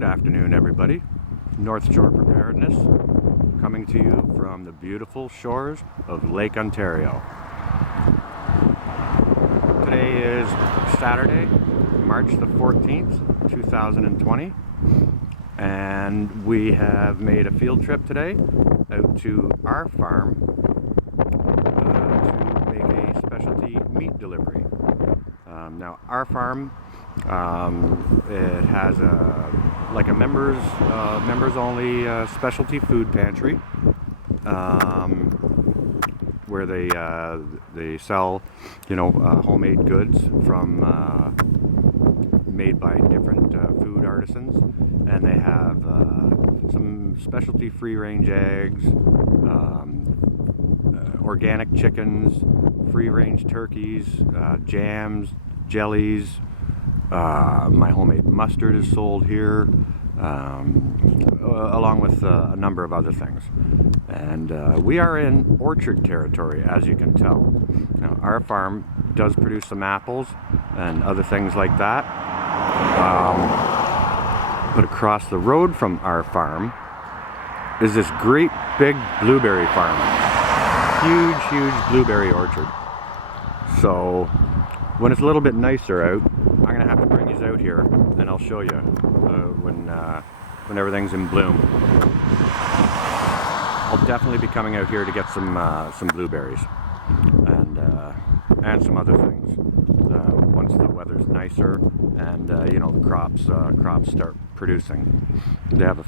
Good afternoon, everybody. North Shore Preparedness coming to you from the beautiful shores of Lake Ontario. Today is Saturday, March the 14th, 2020, and we have made a field trip today out to our farm to make a specialty meat delivery. Now our farm, it has a members only specialty food pantry, where they sell, homemade goods from made by different food artisans, and they have some specialty free-range eggs, organic chickens, free-range turkeys, jams, jellies. My homemade mustard is sold here, along with a number of other things. And we are in orchard territory, as you can tell. Now, our farm does produce some apples and other things like that. But across the road from our farm is this great big blueberry farm. Huge blueberry orchard. So when it's a little bit nicer out, I'm going to have to bring you out here and I'll show you when everything's in bloom. I'll definitely be coming out here to get some blueberries and some other things once the weather's nicer and the crops start producing. They have a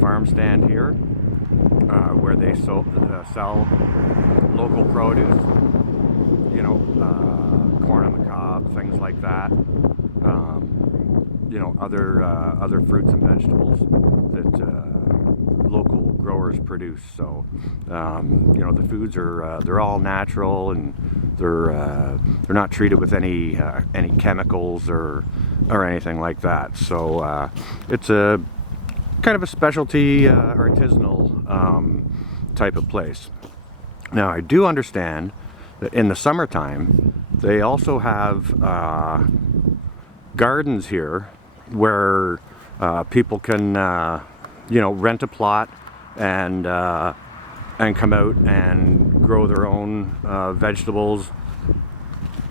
farm stand here where they sell local produce, corn on the cob, things like that. Other fruits and vegetables that local growers produce. So the foods they're all natural, and they're not treated with any chemicals or anything like that. So it's a kind of a specialty artisanal type of place. Now, I do understand that in the summertime they also have gardens here where people can rent a plot and come out and grow their own vegetables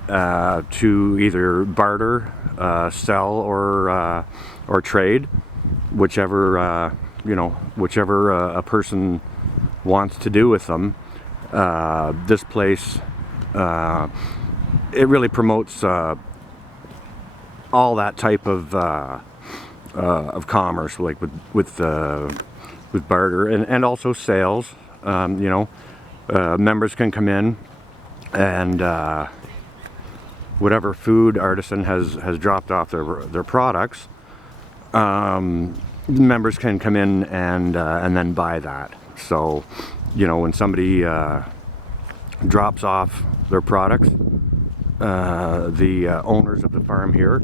to either barter, sell, or trade, whichever a person wants to do with them. This place, it really promotes all that type of commerce, like with barter and also sales. Members can come in and whatever food artisan has dropped off their products, members can come in and then buy that. So when somebody drops off their products, the owners of the farm here,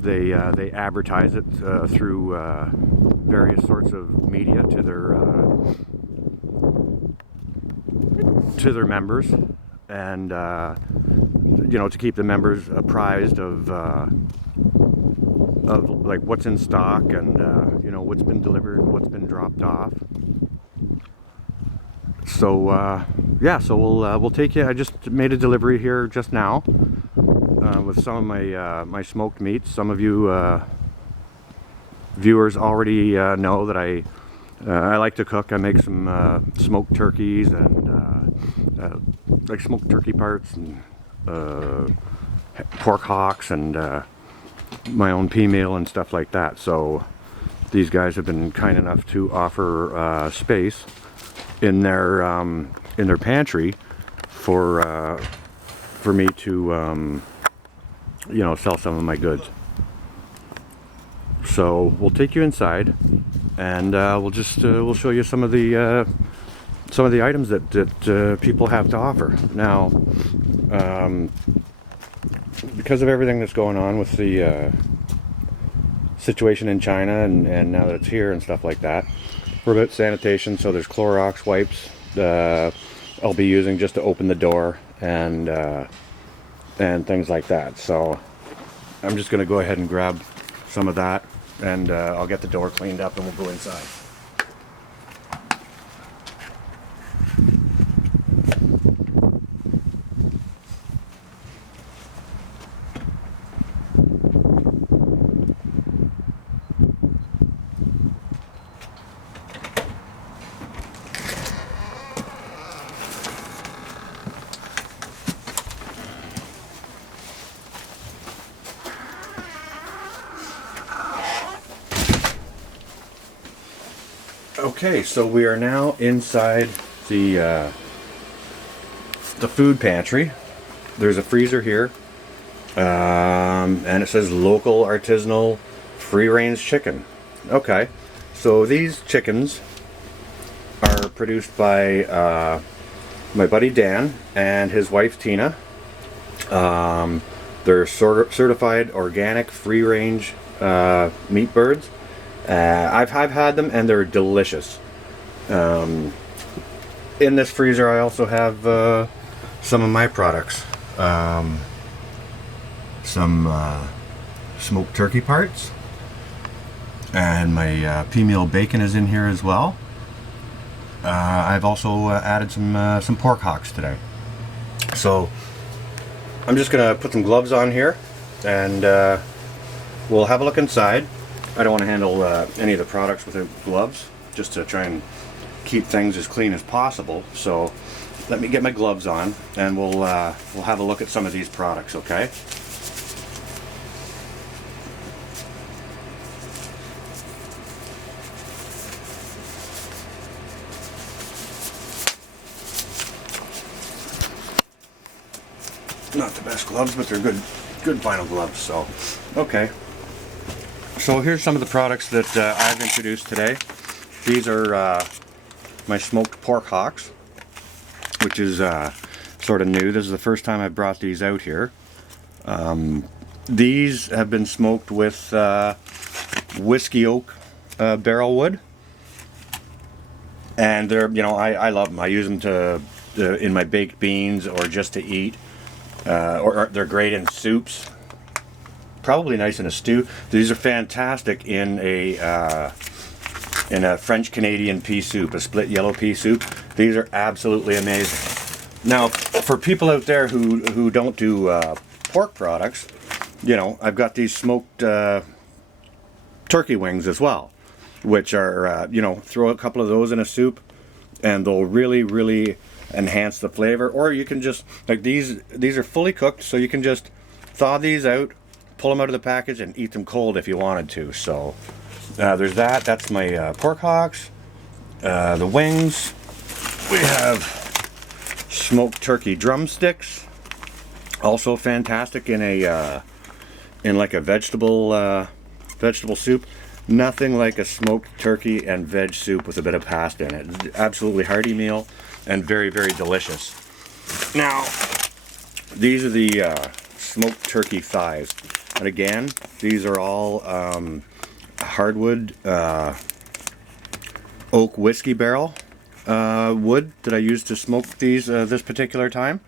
they advertise it through various sorts of media to their members, and to keep the members apprised of like what's in stock and what's been delivered, what's been dropped off. So so we'll take you. I just made a delivery here just now with some of my smoked meats. Some of you viewers already know that I like to cook. I make some smoked turkeys and like smoked turkey parts and pork hocks and my own pea meal and stuff like that. So these guys have been kind enough to offer space in their pantry for me to sell some of my goods. So we'll take you inside, and we'll show you some of the items that people have to offer. Now, because of everything that's going on with the situation in China and now that it's here and stuff like that, we're about sanitation. So there's Clorox wipes I'll be using just to open the door and things like that. So I'm just going to go ahead and grab some of that and I'll get the door cleaned up and we'll go inside. Okay, so we are now inside the food pantry. There's a freezer here, and it says local artisanal free-range chicken. Okay, so these chickens are produced by my buddy Dan and his wife Tina. They're certified organic free-range meat birds. I've had them and they're delicious. In this freezer I also have some of my products. Some smoked turkey parts. And my pea meal bacon is in here as well. I've also added some pork hocks today. So I'm just going to put some gloves on here and we'll have a look inside. I don't want to handle any of the products without gloves, just to try and keep things as clean as possible. So let me get my gloves on, and we'll have a look at some of these products, okay? Not the best gloves, but they're good vinyl gloves. So okay. So here's some of the products that I've introduced today. These are my smoked pork hocks, which is sort of new. This is the first time I've brought these out here. These have been smoked with whiskey oak barrel wood, and they're, you know, I love them. I use them to in my baked beans or just to eat, or they're great in soups. Probably nice in a stew. These are fantastic in a French Canadian pea soup, a split yellow pea soup. These are absolutely amazing. Now, for people out there who don't do pork products, you know, I've got these smoked turkey wings as well, which are you know, throw a couple of those in a soup, and they'll really enhance the flavor. Or you can just, like, these are fully cooked, so you can just thaw these out, pull them out of the package, and eat them cold if you wanted to. So there's that. That's my pork hocks. The wings. We have smoked turkey drumsticks. Also fantastic in a like a vegetable soup. Nothing like a smoked turkey and veg soup with a bit of pasta in it. It's absolutely hearty meal and very delicious. Now, these are the smoked turkey thighs. And again, these are all hardwood oak whiskey barrel wood that I used to smoke these this particular time.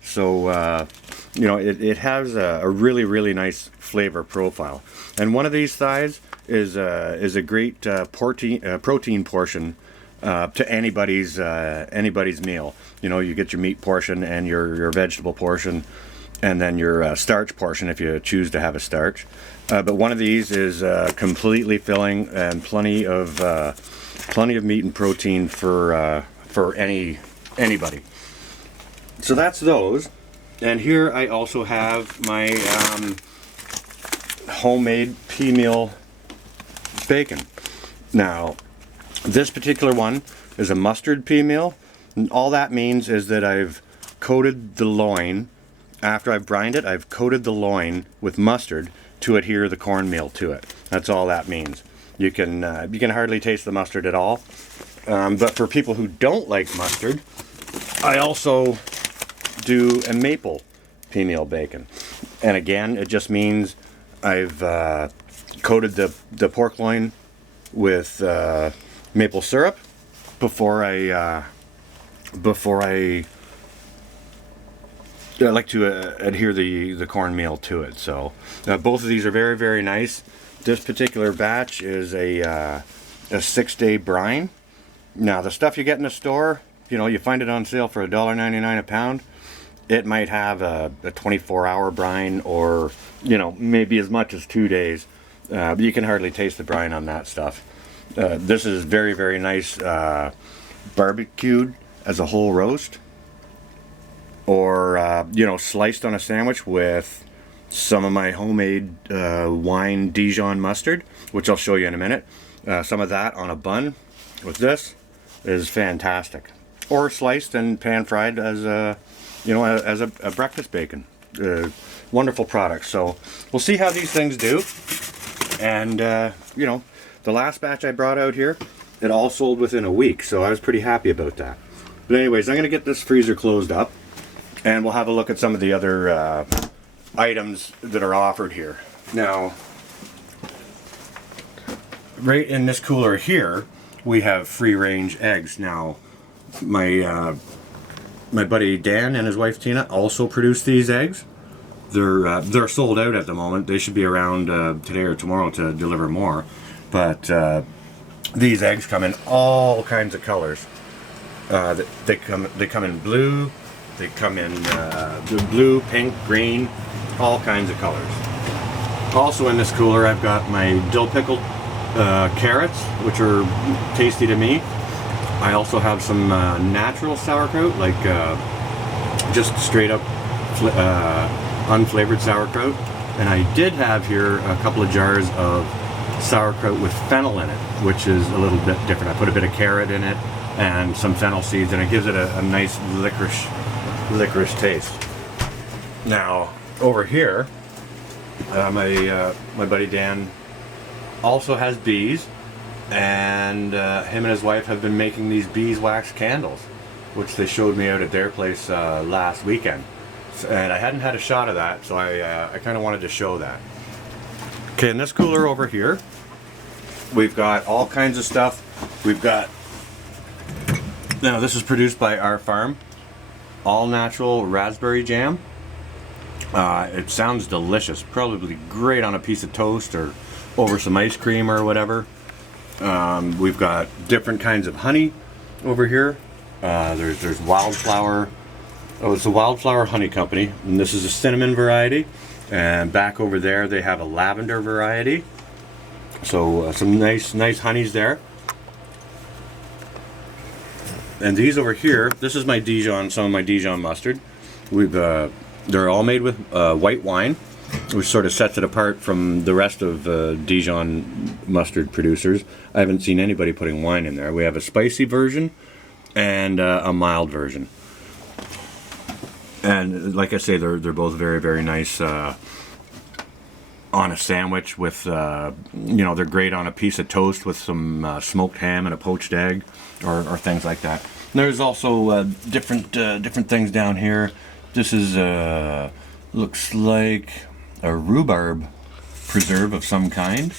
So you know, it has a really nice flavor profile. And one of these thighs is a great protein portion to anybody's meal. You know, you get your meat portion and your vegetable portion, and then your starch portion if you choose to have a starch. But one of these is completely filling and plenty of meat and protein for anybody. So that's those. And here I also have my homemade pea meal bacon. Now, this particular one is a mustard pea meal. And all that means is that I've coated the loin. After I've brined it, I've coated the loin with mustard to adhere the cornmeal to it. That's all that means. You can hardly taste the mustard at all. But for people who don't like mustard, I also do a maple pea meal bacon. And again, it just means I've coated the pork loin with maple syrup before I like to adhere the cornmeal to it. So both of these are very nice. This particular batch is a 6-day brine. Now the stuff you get in the store, you know, you find it on sale for $1.99 a pound. It might have a 24-hour brine, or, you know, maybe as much as 2 days. But you can hardly taste the brine on that stuff. This is very, very nice barbecued as a whole roast, or you know, sliced on a sandwich with some of my homemade wine Dijon mustard, which I'll show you in a minute. Some of that on a bun with this is fantastic. Or sliced and pan fried as a, you know, as a breakfast bacon. Wonderful product. So we'll see how these things do. And you know, the last batch I brought out here, it all sold within a week, so I was pretty happy about that. But anyways, I'm going to get this freezer closed up, and we'll have a look at some of the other items that are offered here. Now, right in this cooler here, we have free-range eggs. Now, my buddy Dan and his wife Tina also produce these eggs. They're sold out at the moment. They should be around today or tomorrow to deliver more. But these eggs come in all kinds of colors. They come in blue. They come in blue, pink, green, all kinds of colors. Also in this cooler, I've got my dill pickled carrots, which are tasty to me. I also have some natural sauerkraut, like just straight up unflavored sauerkraut. And I did have here a couple of jars of sauerkraut with fennel in it, which is a little bit different. I put a bit of carrot in it and some fennel seeds, and it gives it a nice licorice taste. Now over here, my buddy Dan also has bees, and him and his wife have been making these beeswax candles, which they showed me out at their place last weekend. And I hadn't had a shot of that, so I kind of wanted to show that. Okay, in this cooler over here, we've got all kinds of stuff. We've got, now this is produced by our farm, all natural raspberry jam. It sounds delicious, probably great on a piece of toast or over some ice cream or whatever. We've got different kinds of honey over here. There's wildflower. Oh, it's a Wildflower Honey Company, and this is a cinnamon variety. And back over there, they have a lavender variety. So some nice honeys there. And these over here, this is my Dijon, some of my Dijon mustard. They're all made with white wine, which sort of sets it apart from the rest of Dijon mustard producers. I haven't seen anybody putting wine in there. We have a spicy version and a mild version. And like I say, they're both very, very nice on a sandwich with, you know, they're great on a piece of toast with some smoked ham and a poached egg, or things like that. And there's also different things down here. This is looks like a rhubarb preserve of some kind.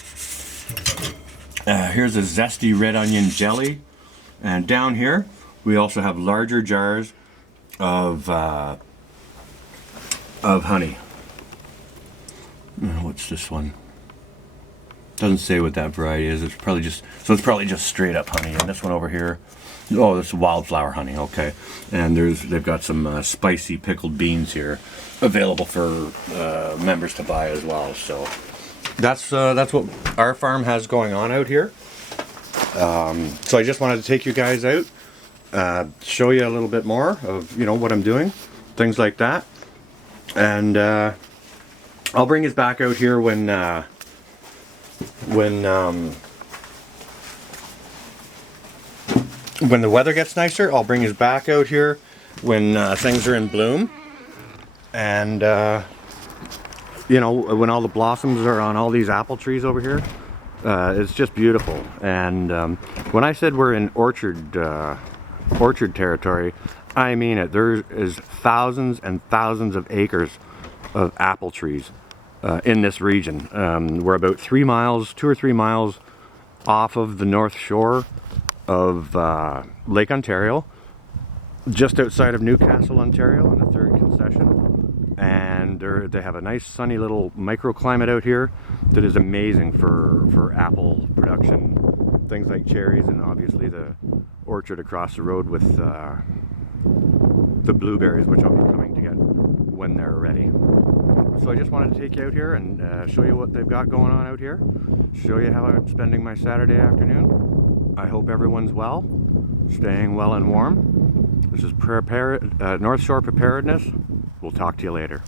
Here's a zesty red onion jelly, and down here we also have larger jars of honey. What's this one? Doesn't say what that variety is. It's probably just straight up honey. And this one over here, oh, this is wildflower honey. Okay, and they've got some spicy pickled beans here available for members to buy as well. So that's what our farm has going on out here. So I just wanted to take you guys out, show you a little bit more of, you know, what I'm doing, things like that. And I'll bring us back out here when the weather gets nicer. I'll bring us back out here when things are in bloom, and you know, when all the blossoms are on all these apple trees over here. It's just beautiful. And when I said we're in orchard territory, I mean it. There is thousands and thousands of acres of apple trees in this region. We're about 2 or 3 miles off of the north shore of Lake Ontario, just outside of Newcastle, Ontario, on the 3rd concession. And and they have a nice sunny little microclimate out here that is amazing for apple production, things like cherries, and obviously the orchard across the road with the blueberries, which I'll be coming to get when they're ready. So I just wanted to take you out here and show you what they've got going on out here, show you how I'm spending my Saturday afternoon. I hope everyone's well, staying well and warm. This is North Shore Preparedness. We'll talk to you later.